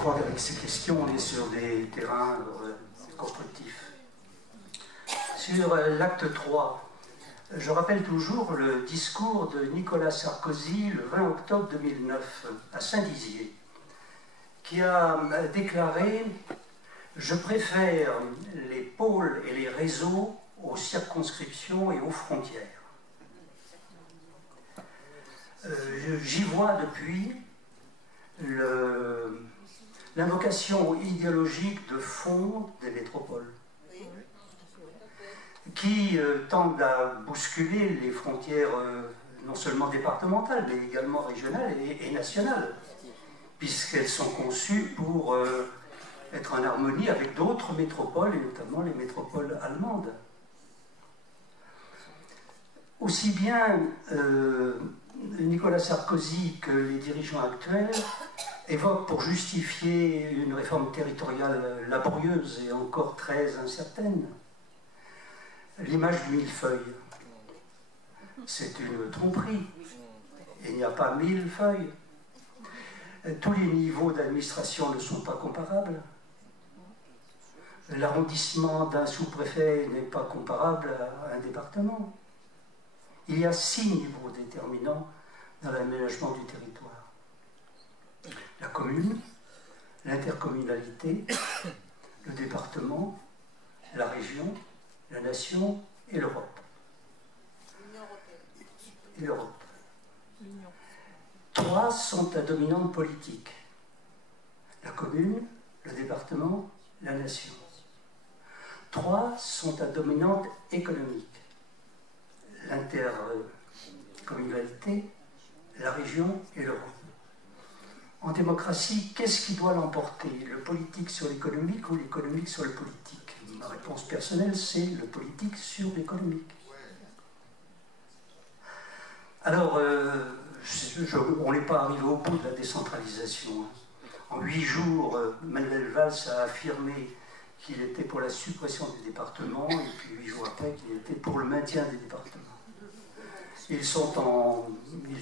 crois qu'avec ces questions, on est sur des terrains constructifs. Sur l'acte 3, je rappelle toujours le discours de Nicolas Sarkozy le 20 octobre 2009 à Saint-Dizier, qui a déclaré « Je préfère les pôles et les réseaux aux circonscriptions et aux frontières ». J'y vois depuis l'invocation idéologique de fond des métropoles qui tendent à bousculer les frontières non seulement départementales mais également régionales et nationales, puisqu'elles sont conçues pour être en harmonie avec d'autres métropoles, et notamment les métropoles allemandes. Aussi bien Nicolas Sarkozy que les dirigeants actuels évoquent pour justifier une réforme territoriale laborieuse et encore très incertaine l'image du millefeuille. C'est une tromperie. Il n'y a pas 1000 feuilles. Tous les niveaux d'administration ne sont pas comparables. L'arrondissement d'un sous-préfet n'est pas comparable à un département. Il y a 6 niveaux déterminants dans l'aménagement du territoire. La commune, l'intercommunalité, le département, la région, la nation et l'Europe. Et l'Europe. 3 sont à dominante politique. La commune, le département, la nation. 3 sont à dominante économique. L'intercommunalité, la région et l'Europe. En démocratie, qu'est-ce qui doit l'emporter? Le politique sur l'économique ou l'économique sur le politique? Ma réponse personnelle, c'est le politique sur l'économique. Alors, on n'est pas arrivé au bout de la décentralisation. En 8 jours, Manuel Valls a affirmé qu'il était pour la suppression des départements, et puis 8 jours après, qu'il était pour le maintien des départements. Ils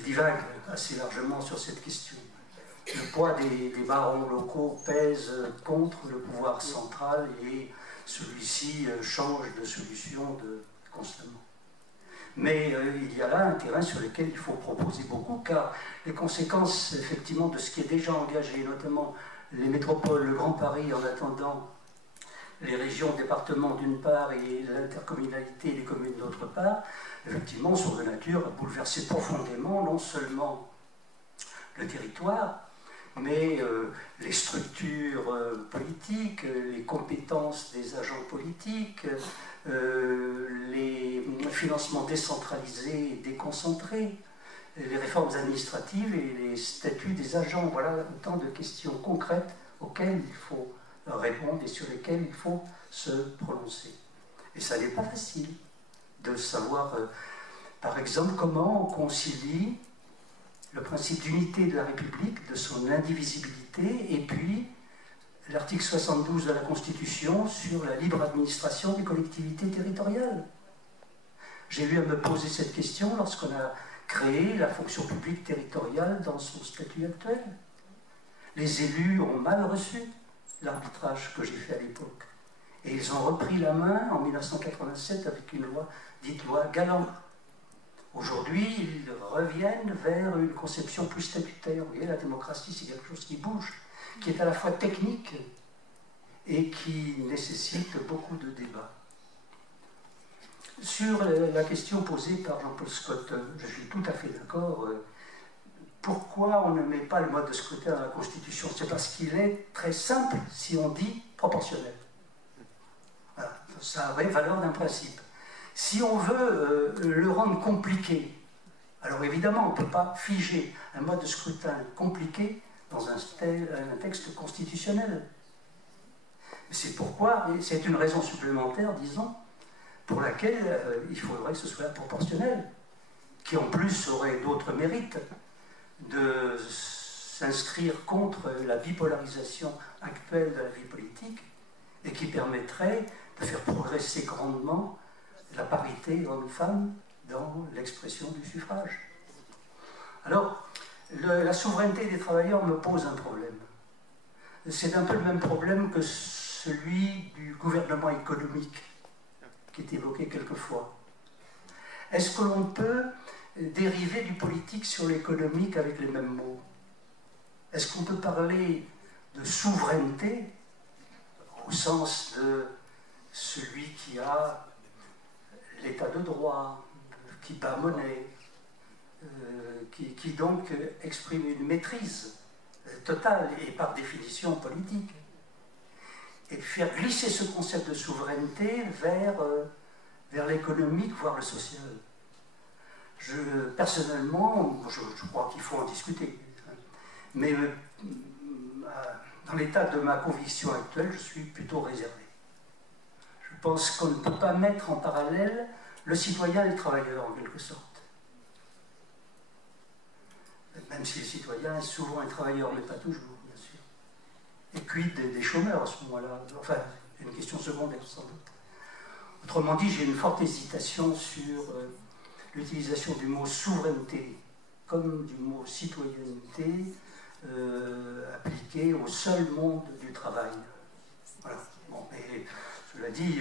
divaguent assez largement sur cette question. Le poids des barons locaux pèse contre le pouvoir central et celui-ci change de solution constamment. Mais il y a là un terrain sur lequel il faut proposer beaucoup, car les conséquences effectivement de ce qui est déjà engagé, notamment les métropoles, le Grand Paris en attendant, les régions, départements d'une part et l'intercommunalité et les communes d'autre part, effectivement sont de nature à bouleverser profondément non seulement le territoire, mais les structures politiques, les compétences des agents politiques, les financements décentralisés et déconcentrés, les réformes administratives et les statuts des agents. Voilà autant de questions concrètes auxquelles il faut répondre et sur lesquelles il faut se prononcer. Et ça n'est pas facile de savoir, par exemple, comment on concilie le principe d'unité de la République, de son indivisibilité, et puis l'article 72 de la Constitution sur la libre administration des collectivités territoriales. J'ai eu à me poser cette question lorsqu'on a créé la fonction publique territoriale dans son statut actuel. Les élus ont mal reçu l'arbitrage que j'ai fait à l'époque. Et ils ont repris la main en 1987 avec une loi, dite loi Galland. Aujourd'hui, ils reviennent vers une conception plus statutaire. Vous voyez, la démocratie, c'est quelque chose qui bouge, qui est à la fois technique et qui nécessite beaucoup de débats. Sur la question posée par Jean-Paul Scott, je suis tout à fait d'accord. Pourquoi on ne met pas le mode de scrutin dans la Constitution? C'est parce qu'il est très simple si on dit proportionnel. Voilà, ça aurait valeur d'un principe. Si on veut le rendre compliqué, alors évidemment on ne peut pas figer un mode de scrutin compliqué dans un texte constitutionnel. C'est pourquoi, et c'est une raison supplémentaire, disons, pour laquelle il faudrait que ce soit proportionnel, qui en plus aurait d'autres mérites de s'inscrire contre la bipolarisation actuelle de la vie politique et qui permettrait de faire progresser grandement la parité homme-femme dans l'expression du suffrage. Alors, la souveraineté des travailleurs me pose un problème. c'est un peu le même problème que celui du gouvernement économique, qui est évoqué quelquefois. Est-ce que l'on peut dériver du politique sur l'économique avec les mêmes mots? Est-ce qu'on peut parler de souveraineté au sens de celui qui a l'état de droit, qui bat monnaie, qui donc exprime une maîtrise totale et par définition politique, et faire glisser ce concept de souveraineté vers l'économique, voire le social? Personnellement, je crois qu'il faut en discuter. Mais dans l'état de ma conviction actuelle, je suis plutôt réservé. Je pense qu'on ne peut pas mettre en parallèle le citoyen et le travailleur, en quelque sorte. Même si le citoyen est souvent un travailleur, mais pas toujours, bien sûr. Et quid des chômeurs à ce moment-là? Enfin, c'est une question secondaire, sans doute. Autrement dit, j'ai une forte hésitation sur l'utilisation du mot souveraineté comme du mot citoyenneté appliqué au seul monde du travail. Voilà. Bon, mais cela dit,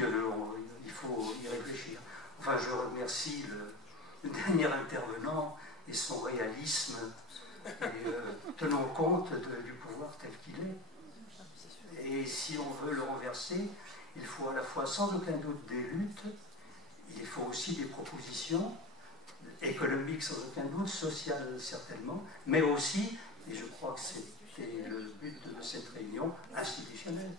il faut y réfléchir. Enfin, je remercie le dernier intervenant et son réalisme, et tenant compte du pouvoir tel qu'il est. Et si on veut le renverser, il faut à la fois sans aucun doute des luttes, il faut aussi des propositions économiques sans aucun doute, sociales certainement, mais aussi, et je crois que c'était le but de cette réunion, institutionnelle.